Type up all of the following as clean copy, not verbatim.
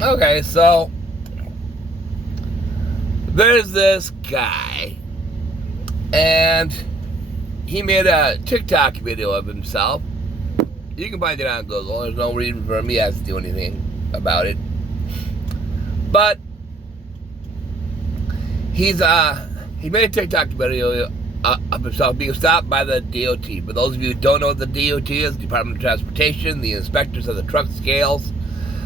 Okay, so there's this guy, and he made a TikTok video of himself. You can find it on Google. There's no reason for me to have to do anything about it. But he made a TikTok video of himself being stopped by the DOT. For those of you who don't know what the DOT is, Department of Transportation, the inspectors of the truck scales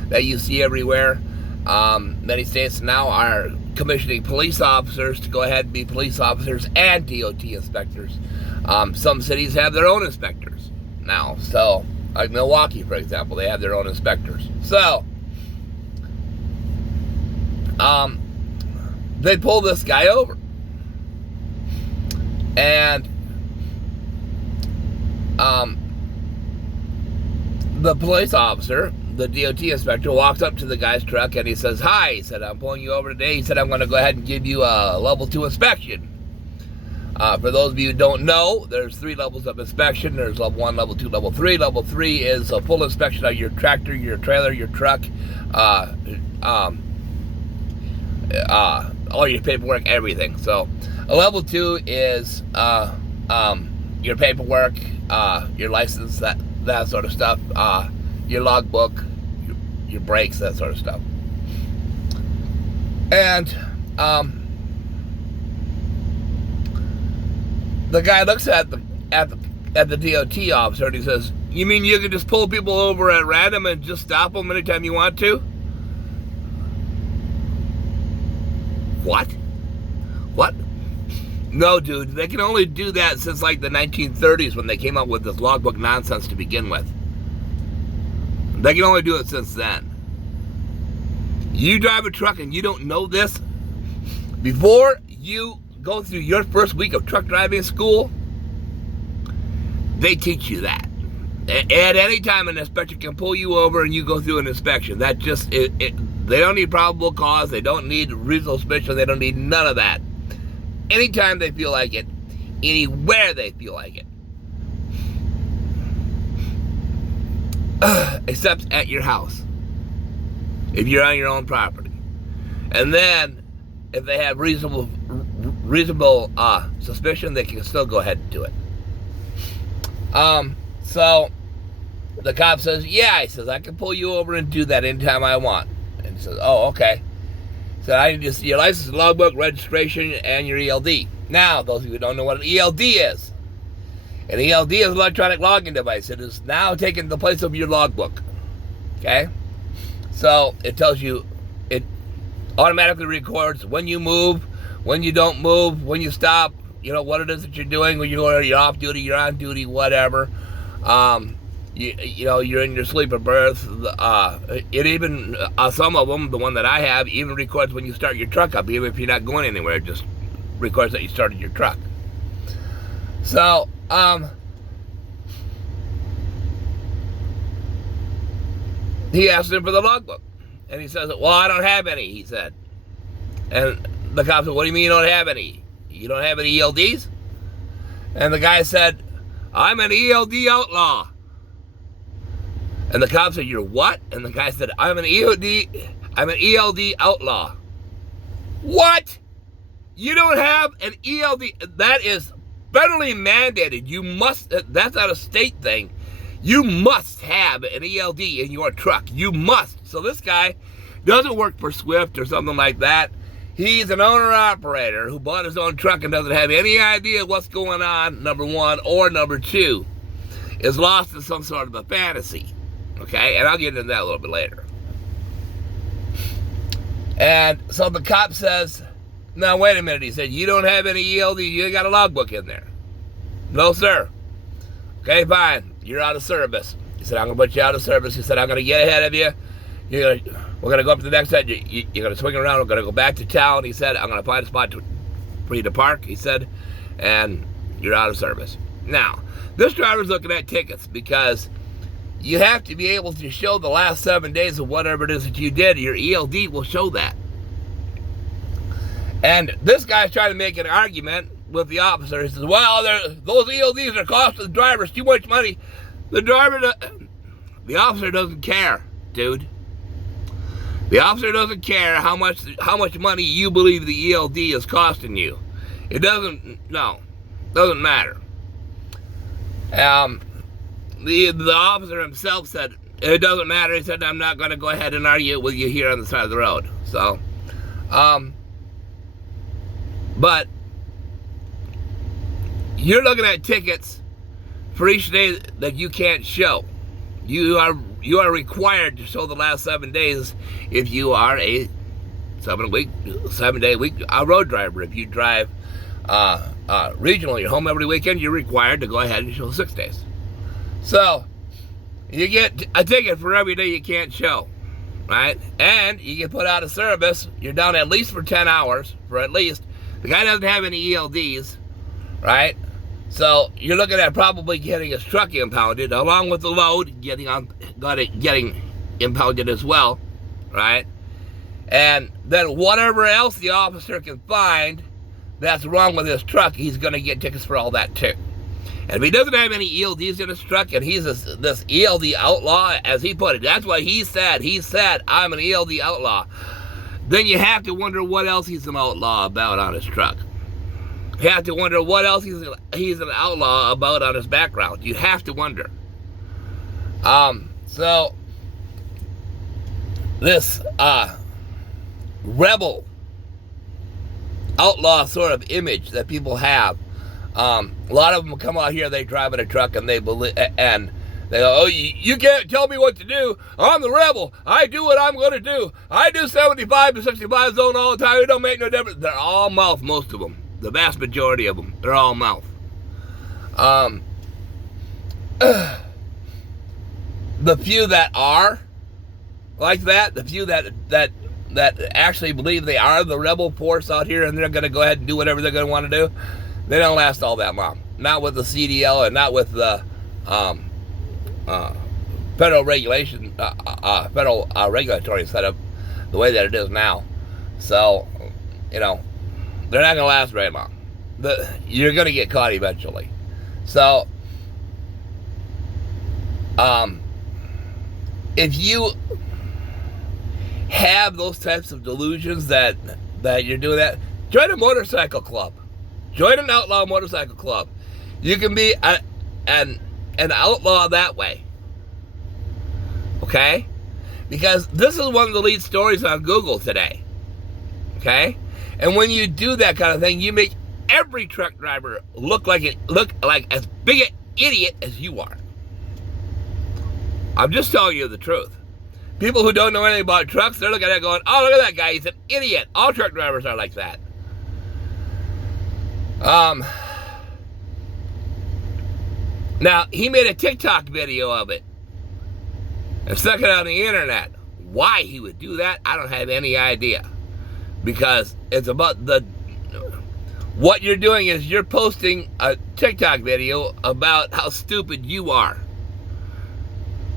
that you see everywhere. Many states now are commissioning police officers to go ahead and be police officers and DOT inspectors. Some cities have their own inspectors now. So, like Milwaukee, for example, they have their own inspectors. So, they pull this guy over. And the police officer, the DOT inspector, walks up to the guy's truck and he says, "Hi," he said, "I'm pulling you over today." He said, "I'm going to go ahead and give you a level 2 inspection." For those of you who don't know, there's 3 levels of inspection. There's level 1, level 2, level 3. Level 3 is a full inspection of your tractor, your trailer, your truck, all your paperwork, everything. So a level 2 is your paperwork, your license, that sort of stuff, your logbook, your brakes, that sort of stuff. And the guy looks at the DOT officer and he says, "You mean you can just pull people over at random and just stop them anytime you want to?" What? No, dude, they can only do that since like the 1930s when they came up with this logbook nonsense to begin with. They can only do it since then. You drive a truck and you don't know this? Before you go through your first week of truck driving school, they teach you that. At any time, an inspector can pull you over and you go through an inspection. That just, they don't need probable cause. They don't need reasonable suspicion. They don't need none of that. Anytime they feel like it, anywhere they feel like it. Except at your house, if you're on your own property. And then, if they have reasonable suspicion, they can still go ahead and do it. So the cop says, "Yeah," he says, "I can pull you over and do that anytime I want." And he says, "Oh, okay." So I need to see your license, logbook, registration, and your ELD. Now, those of you who don't know what an ELD is, an ELD is an electronic logging device. It is now taking the place of your logbook. Okay? So it tells you, it automatically records when you move, when you don't move, when you stop, what it is that you're doing, when you're off duty, you're on duty, whatever. You're in your sleeper berth. It even, some of them, the one that I have, even records when you start your truck up, even if you're not going anywhere. It just records that you started your truck. So, he asked him for the logbook. And he says, "Well, I don't have any," he said. And the cop said, "What do you mean you don't have any? You don't have any ELDs?" And the guy said, "I'm an ELD outlaw." And the cop said, "You're what?" And the guy said, I'm an ELD outlaw." What? You don't have an ELD? That is federally mandated. You must, that's not a state thing. You must have an ELD in your truck. You must. So this guy doesn't work for Swift or something like that. He's an owner-operator who bought his own truck and doesn't have any idea what's going on, number one, or number two, is lost in some sort of a fantasy. Okay? And I'll get into that a little bit later. And so the cop says, "Now, wait a minute." He said, "You don't have any ELD. You ain't got a logbook in there." "No, sir." "Okay, fine. You're out of service." He said, "I'm going to put you out of service." He said, "I'm going to get ahead of you. We're going to go up to the next side. You're going to swing around. We're going to go back to town." He said, "I'm going to find a spot for you to park," he said, "and you're out of service." Now, this driver's looking at tickets because you have to be able to show the last 7 days of whatever it is that you did. Your ELD will show that. And this guy's trying to make an argument with the officer. He says, "Well, those ELDs are costing the drivers too much money." The officer doesn't care, dude. The officer doesn't care how much money you believe the ELD is costing you. It doesn't matter. The officer himself said it doesn't matter. He said, I'm not going to go ahead and argue with you here on the side of the road. So, but you're looking at tickets for each day that you can't show. You are required to show the last 7 days if you are a 7-day week road driver. If you drive regional, you're home every weekend, you're required to go ahead and show 6 days. So you get a ticket for every day you can't show, right? And you get put out of service. You're down at least for 10 hours, for at least. The guy doesn't have any ELDs, right? So you're looking at probably getting his truck impounded, along with the load getting impounded as well, right? And then whatever else the officer can find that's wrong with his truck, he's going to get tickets for all that too. And if he doesn't have any ELDs in his truck, and he's this ELD outlaw, as he put it, that's what he said. He said, I'm an ELD outlaw. Then you have to wonder what else he's an outlaw about on his truck. You have to wonder what else he's an outlaw about on his background. You have to wonder. So this rebel outlaw sort of image that people have, a lot of them come out here, they drive in a truck and they believe, and they go, oh, you can't tell me what to do. I'm the rebel. I do what I'm going to do. I do 75 to 65 zone all the time. It don't make no difference. They're all mouth, most of them. The vast majority of them. They're all mouth. The few that are like that, the few that actually believe they are the rebel force out here and they're going to go ahead and do whatever they're going to want to do, they don't last all that long. Not with the CDL and not with the federal regulation, federal regulatory setup the way that it is now. So, you know, they're not going to last very long. You're going to get caught eventually. So, if you have those types of delusions that you're doing that, join a motorcycle club. Join an outlaw motorcycle club. You can be an outlaw that way. Okay? Because this is one of the lead stories on Google today. Okay? And when you do that kind of thing, you make every truck driver look like as big an idiot as you are. I'm just telling you the truth. People who don't know anything about trucks, they're looking at it going, oh, look at that guy, he's an idiot. All truck drivers are like that. Now, he made a TikTok video of it and stuck it on the internet. Why he would do that, I don't have any idea. Because it's about what you're doing is you're posting a TikTok video about how stupid you are.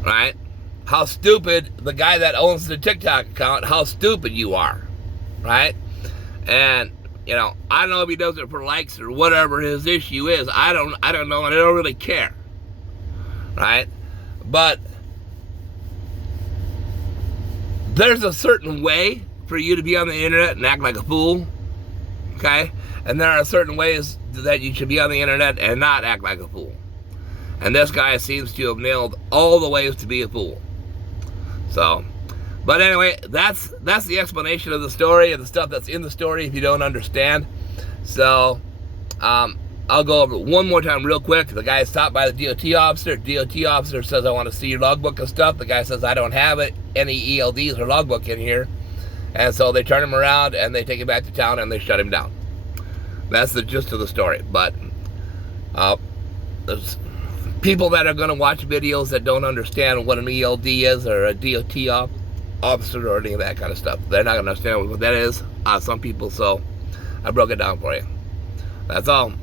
Right? How stupid the guy that owns the TikTok account, how stupid you are. Right? And, you know, I don't know if he does it for likes or whatever his issue is. I don't know, and I don't really care. Right? But there's a certain way for you to be on the internet and act like a fool. Okay? And there are certain ways that you should be on the internet and not act like a fool. And this guy seems to have nailed all the ways to be a fool. So, but anyway, that's the explanation of the story and the stuff that's in the story if you don't understand. So, I'll go over it one more time real quick. The guy stopped by the DOT officer. DOT officer says, I want to see your logbook and stuff. The guy says, I don't have it, any ELDs or logbook in here. And so they turn him around and they take him back to town and they shut him down. That's the gist of the story. But there's people that are going to watch videos that don't understand what an ELD is or a DOT officer or any of that kind of stuff. They're not going to understand what that is. Some people, so I broke it down for you. That's all.